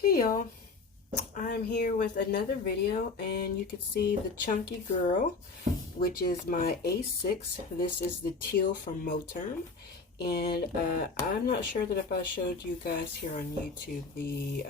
Hey y'all, I'm here with another video and you can see the chunky girl, which is my A6. This is the teal from Moterm, and I'm not sure that if I showed you guys here on YouTube the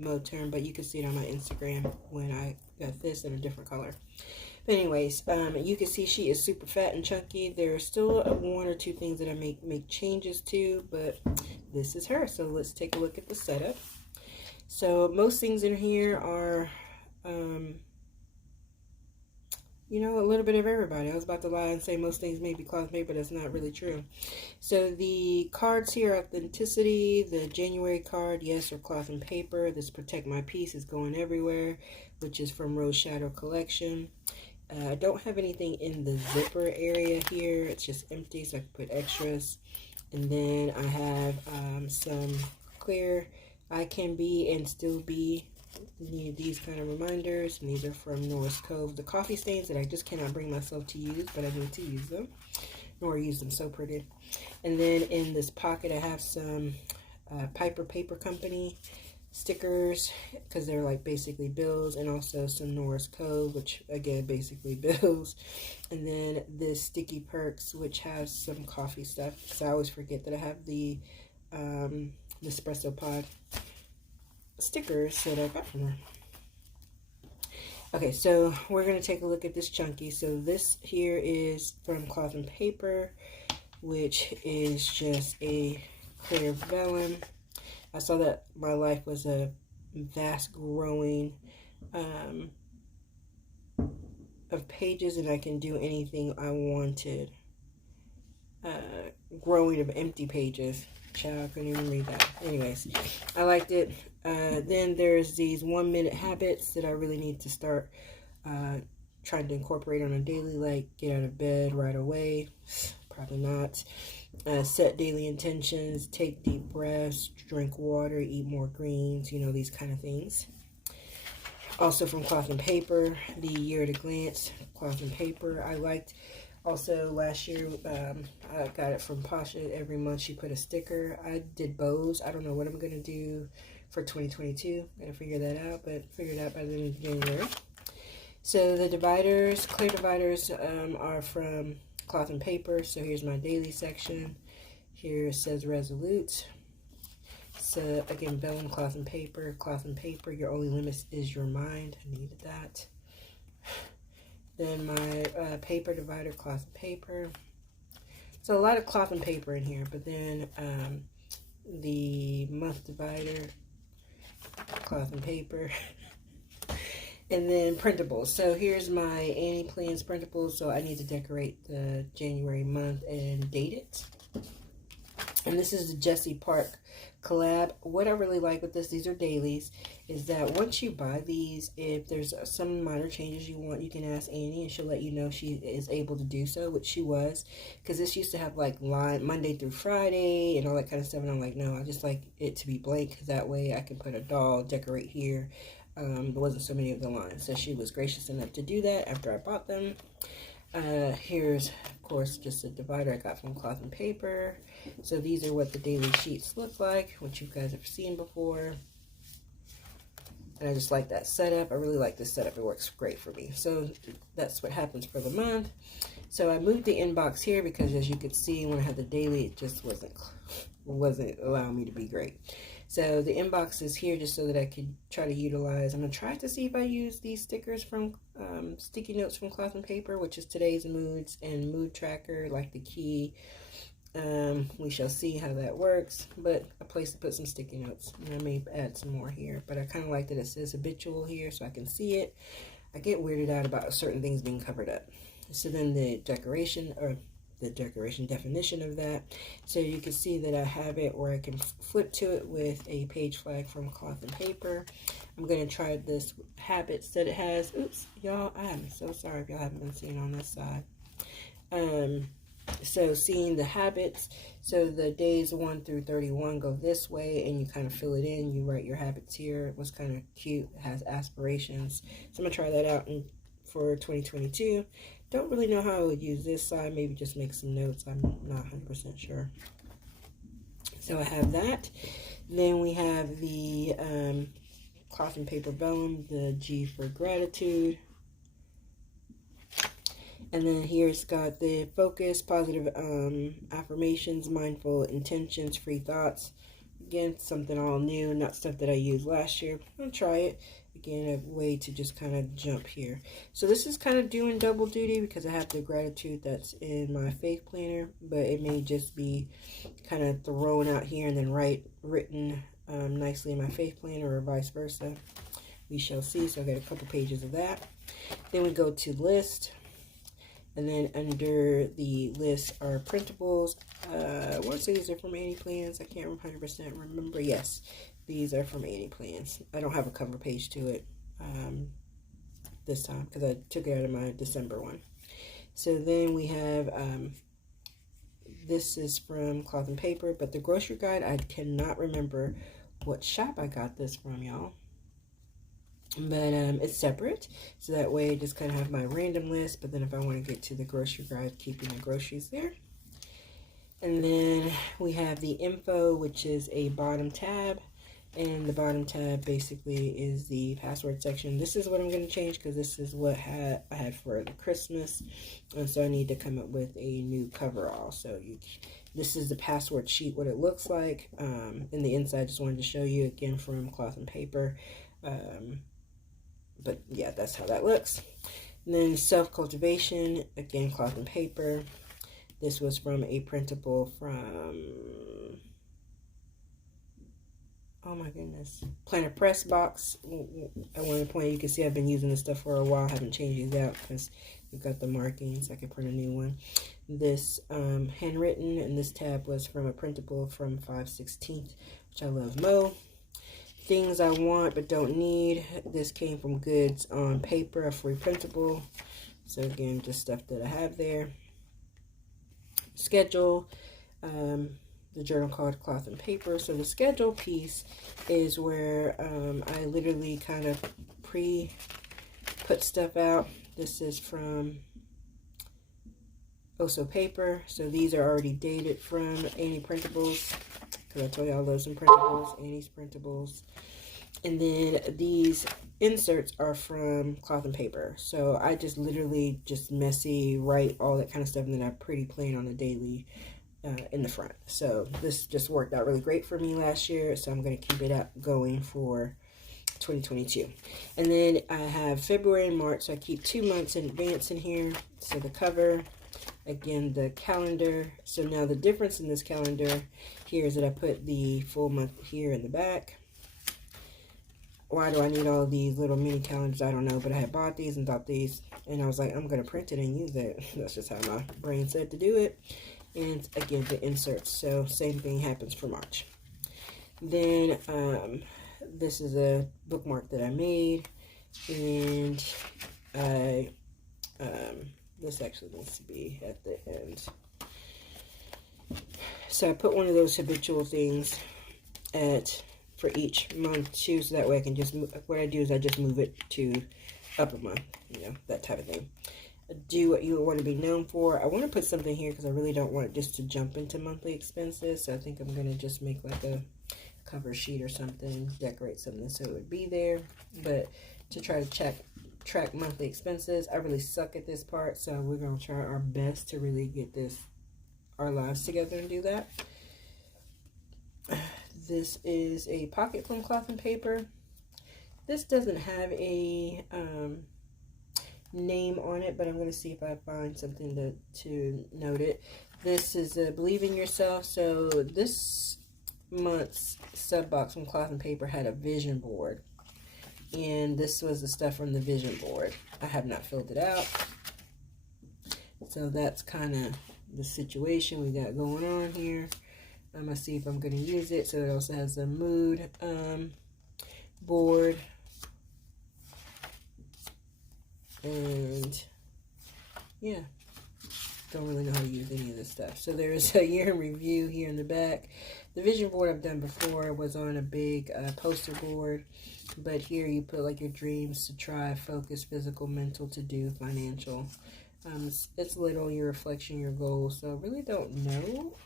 Moterm, but you can see it on my Instagram when I got this in a different color. But anyways, you can see she is super fat and chunky. There are still one or two things that I make changes to, but this is her. So let's take a look at the setup. So most things in here are, you know, a little bit of everybody. I was about to lie and say most things may be cloth made, but that's not really true. So the cards here, authenticity, the January card, yes, or cloth and paper. This protect my piece is going everywhere, which is from Rose Shadow Collection. I don't have anything in the zipper area here. It's just empty, so I can put extras. And then I have some clear I can be and still be. Need these kind of reminders, and these are from Norris Cove. The coffee stains that I just cannot bring myself to use, but I need to use them, nor use them, so pretty. And then in this pocket I have some Piper Paper Company stickers, because they're like basically bills, and also some Norris Cove, which again basically bills. And then this Sticky Perks, which has some coffee stuff, because I always forget that I have the Nespresso Pod stickers that I got from her. Okay, so we're going to take a look at this chunky. So this here is from Cloth and Paper, which is just a clear vellum. I saw that my life was a vast growing of pages, and I can do anything I wanted. Growing of empty pages. Child, I couldn't even read that. Anyways, I liked it. Then there's these 1 minute habits that I really need to start trying to incorporate on a daily, like get out of bed right away. Probably not. Set daily intentions, take deep breaths, drink water, eat more greens, you know, these kind of things. Also from Cloth and Paper, the Year at a Glance, Cloth and Paper. I liked. Also, last year, I got it from Pasha. Every month she put a sticker. I did bows. I don't know what I'm going to do for 2022. I'm going to figure that out, but figure it out by the end of January. So the dividers, clear dividers, are from Cloth and Paper. So here's my daily section. Here it says Resolute. So again, vellum, Cloth and Paper. Cloth and Paper, your only limit is your mind. I needed that. Then my paper divider, Cloth and Paper. So a lot of Cloth and Paper in here, but then the month divider, Cloth and Paper. And then printables. So here's my Annie Plan Printables. So I need to decorate the January month and date it. And this is the Jessie Park collab. What I really like with this, these are dailies, is that once you buy these, if there's some minor changes you want, you can ask Annie and she'll let you know she is able to do so, which she was, because this used to have like line Monday through Friday and all that kind of stuff, and I'm like, no, I just like it to be blank, because that way I can put a doll, decorate here. There wasn't so many of the lines, so she was gracious enough to do that after I bought them. Here's, of course, just a divider I got from Cloth and Paper. So these are what the daily sheets look like, which you guys have seen before. And I just like that setup. I really like this setup. It works great for me. So that's what happens for the month. So I moved the inbox here because, as you could see, when I had the daily, it just wasn't allowing me to be great. So the inbox is here just so that I could try to utilize. I'm going to try to see if I use these stickers from sticky notes from Cloth and Paper, which is today's moods and mood tracker, like the key. We shall see how that works, but a place to put some sticky notes. And I may add some more here, but I kind of like that it says habitual here so I can see it. I get weirded out about certain things being covered up. So then the decoration, or the decoration definition of that. So you can see that I have it where I can flip to it with a page flag from Cloth and Paper. I'm going to try this habits that it has. Oops, y'all, I am so sorry if y'all haven't been seeing on this side. So seeing the habits, so the days 1 through 31 go this way, and you kind of fill it in. You write your habits here. It was kind of cute. It has aspirations. So I'm going to try that out for 2022. Don't really know how I would use this side. Maybe just make some notes. I'm not 100% sure. So I have that. Then we have the cloth and paper vellum, the G for gratitude. And then here it's got the focus, positive affirmations, mindful intentions, free thoughts. Again, something all new, not stuff that I used last year. I'll try it. Again, a way to just kind of jump here. So this is kind of doing double duty because I have the gratitude that's in my faith planner, but it may just be kind of thrown out here and then written nicely in my faith planner, or vice versa. We shall see. So I got a couple pages of that. Then we go to list. And then under the list are printables. I want to say these are from Annie Plans. I can't 100% remember. Yes, these are from Annie Plans. I don't have a cover page to it this time because I took it out of my December one. So then we have, this is from Cloth and Paper, but the grocery guide, I cannot remember what shop I got this from, y'all. But it's separate, so that way I just kind of have my random list, but then if I want to get to the grocery guide, keeping the groceries there. And then we have the info, which is a bottom tab, and the bottom tab basically is the password section. This is what I'm going to change because this is what I had for the Christmas, and so I need to come up with a new coverall. So this is the password sheet, what it looks like. In the inside, just wanted to show you again from Cloth and Paper. But yeah, that's how that looks. And then self-cultivation, again, Cloth and Paper. This was from a printable from, oh my goodness, Planner Press box. At one point, you can see I've been using this stuff for a while. I haven't changed these out because we've got the markings. I can print a new one. This handwritten, and this tab was from a printable from 5/16, which I love Mo. Things I want but don't need. This came from Goods on Paper, a free printable. So again, just stuff that I have there. Schedule, the journal called Cloth and Paper. So the schedule piece is where I literally kind of put stuff out. This is from Also Paper. So these are already dated from Annie Printables, because I told you I love some printables, Annie's Printables. And then these inserts are from Cloth and Paper. So I just literally just messy write all that kind of stuff, and then I pretty plain on a daily in the front. So this just worked out really great for me last year, so I'm going to keep it up going for 2022. And then I have February and March, so I keep 2 months in advance in here. So the cover, again, the calendar. So now the difference in this calendar here is that I put the full month here in the back. Why do I need all these little mini calendars? I don't know, but I had bought these and thought these, and I was like, I'm going to print it and use it. That's just how my brain said to do it. And again, the inserts. So same thing happens for March. Then this is a bookmark that I made, and this actually needs to be at the end. So I put one of those habitual things for each month too, so that way I can just move. What I do is I just move it to up a month, that type of thing. Do what you want to be known for. I want to put something here because I really don't want it just to jump into monthly expenses. So I think I'm going to just make like a cover sheet or something, decorate something so it would be there. But to try to track monthly expenses, I really suck at this part, so we're going to try our best to really get our lives together and do that. This is a pocket from Cloth and Paper. This doesn't have a name on it, but I'm going to see if I find something to note it. This is Believe in Yourself. So this month's sub box from Cloth and Paper had a vision board, and this was the stuff from the vision board. I have not filled it out, so that's kind of the situation we got going on here. I'm going to see if I'm going to use it. So it also has a mood board. And yeah, don't really know how to use any of this stuff. So there's a year in review here in the back. The vision board I've done before was on a big poster board. But here you put like your dreams to try, focus, physical, mental, to do, financial. It's little, your reflection, your goals. So I really don't know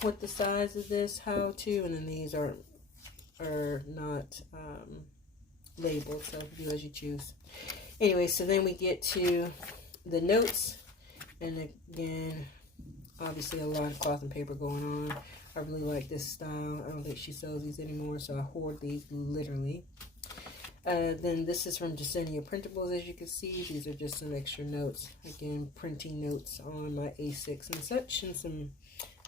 what the size of this, how to, and then these are not labeled, so do as you choose. Anyway, so then we get to the notes, and again, obviously a lot of cloth and paper going on. I really like this style. I don't think she sells these anymore, so I hoard these literally. Then this is from Annie Plan Printables, as you can see. These are just some extra notes. Again, printing notes on my A6 and such, and some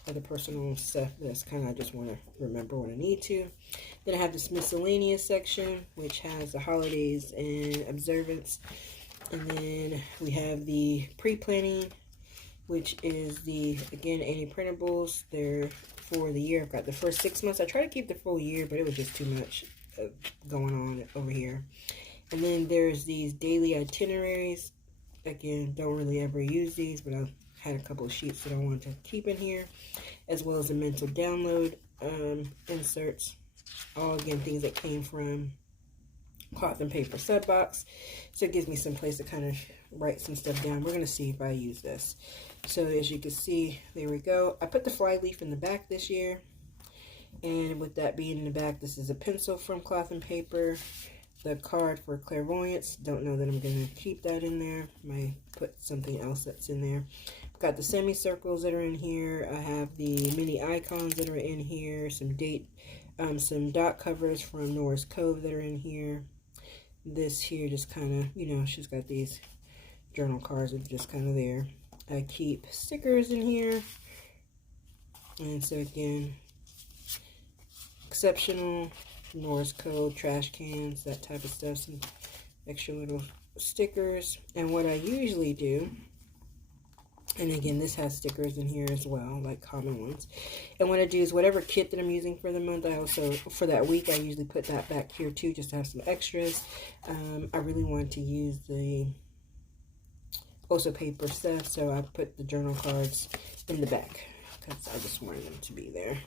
other personal stuff that's kind of I just want to remember when I need to. Then I have this miscellaneous section, which has the holidays and observance. And then we have the pre-planning, which is the, again, Annie Printables. They're for the year. I've got the first 6 months. I try to keep the full year, but it was just too much going on over here. And then there's these daily itineraries. Again, don't really ever use these, but I've had a couple of sheets that I wanted to keep in here, as well as the mental download inserts. All, again, things that came from cloth and paper sub box. So it gives me some place to kind of write some stuff down. We're going to see if I use this. So as you can see, there we go. I put the fly leaf in the back this year. And with that being in the back, this is a pencil from cloth and paper. The card for clairvoyance. Don't know that I'm going to keep that in there. Might put something else that's in there. I've got the semicircles that are in here. I have the mini icons that are in here. Some dot covers from Norris Cove that are in here. This here just kind of, you know, she's got these journal cards that are just kind of there. I keep stickers in here. And so again, exceptional, Norris Code, trash cans, that type of stuff, some extra little stickers. And what I usually do, and again, this has stickers in here as well, like common ones. And what I do is whatever kit that I'm using for the month, I also, for that week, I usually put that back here too, just to have some extras. I really want to use the also paper stuff, so I put the journal cards in the back because I just wanted them to be there,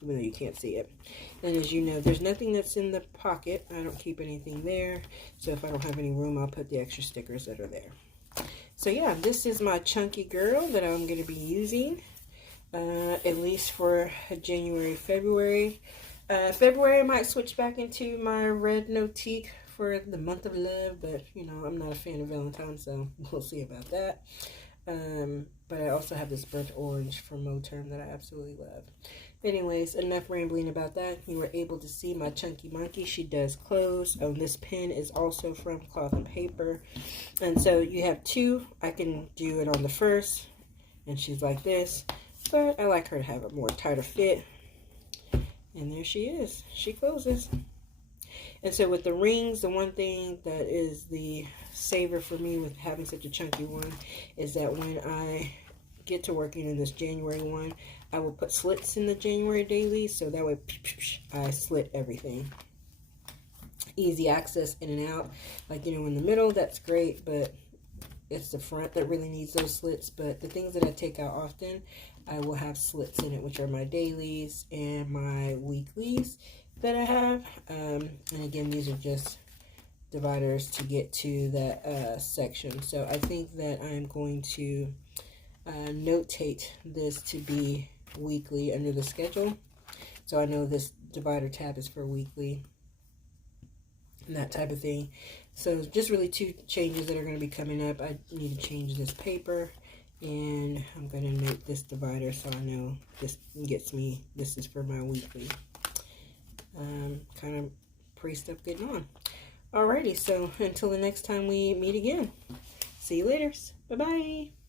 even though you can't see it. And as you know, there's nothing that's in the pocket. I don't keep anything there. So if I don't have any room, I'll put the extra stickers that are there. So yeah, this is my chunky girl that I'm going to be using, at least for January, February. February, I might switch back into my red Notique for the month of love, but you know, I'm not a fan of Valentine, so we'll see about that. But I also have this burnt orange from Moterm that I absolutely love. Anyways, enough rambling about that. You were able to see my chunky monkey. She does close. Oh, this pen is also from cloth and paper. And so you have two. I can do it on the first, and she's like this. But I like her to have a more tighter fit. And there she is. She closes. And so with the rings, the one thing that is the saver for me with having such a chunky one is that when I get to working in this January one, I will put slits in the January daily, so that way I slit everything. Easy access in and out. Like, you know, in the middle, that's great, but it's the front that really needs those slits. But the things that I take out often, I will have slits in it, which are my dailies and my weeklies that I have. And again, these are just dividers to get to that section. So I think that I'm going to notate this to be weekly under the schedule. So I know this divider tab is for weekly and that type of thing. So just really two changes that are going to be coming up. I need to change this paper, and I'm going to note this divider so I know this gets me, this is for my weekly. Kind of pre-stuff getting on. Alrighty, so until the next time we meet again, see you later. Bye-bye.